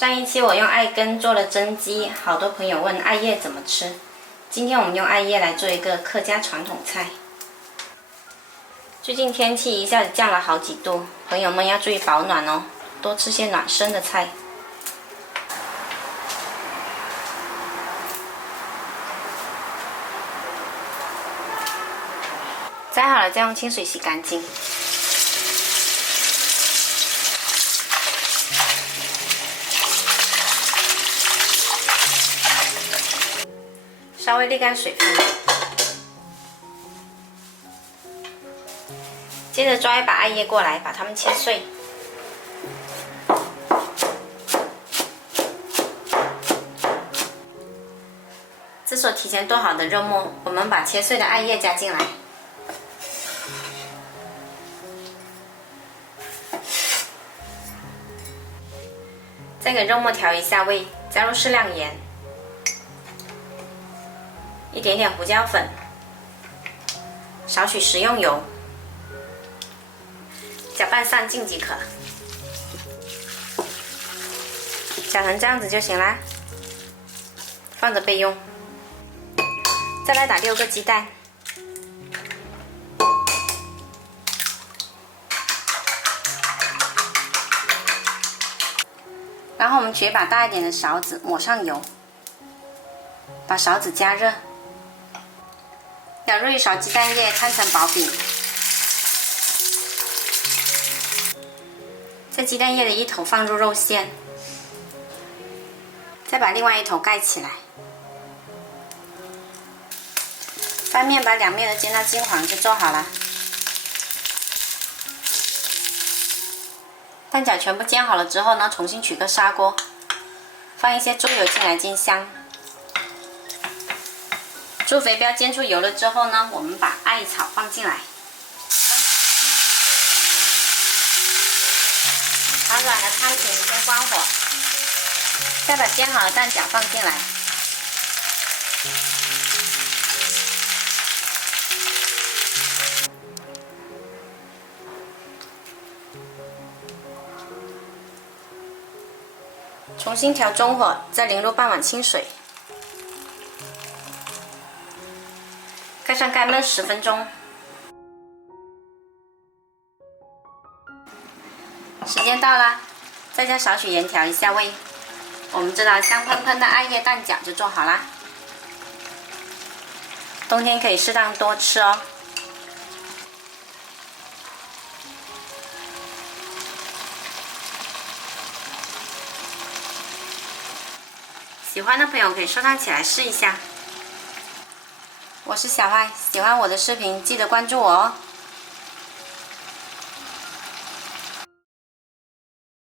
上一期我用艾根做了蒸鸡，好多朋友问艾叶怎么吃。今天我们用艾叶来做一个客家传统菜。最近天气一下子降了好几度，朋友们要注意保暖哦，多吃些暖身的菜。摘好了再用清水洗干净。稍微沥干水分，接着抓一把艾叶过来，把它们切碎。这是我提前剁好的肉末，我们把切碎的艾叶加进来，再给肉末调一下味，加入适量盐。一点点胡椒粉，少许食用油，搅拌上劲即可。搅成这样子就行啦，放着备用。再来打6个鸡蛋，然后我们取一把大一点的勺子，抹上油，把勺子加热。舀入一勺鸡蛋液，摊成薄饼，在鸡蛋液的一头放入肉馅，再把另外一头盖起来。翻面把两面都煎到金黄就做好了。蛋饺全部煎好了之后呢，重新取个砂锅，放一些猪油进来煎香。猪肥膘煎出油了之后呢，我们把艾草放进来，炒软了摊平，先关火，再把煎好的蛋饺放进来，重新调中火，再淋入半碗清水。盖上盖焖10分钟，时间到啦，再加少许盐调一下味。我们这道香喷喷的艾叶蛋饺就做好啦，冬天可以适当多吃哦。喜欢的朋友可以收藏起来试一下。我是小爱，喜欢我的视频记得关注我哦。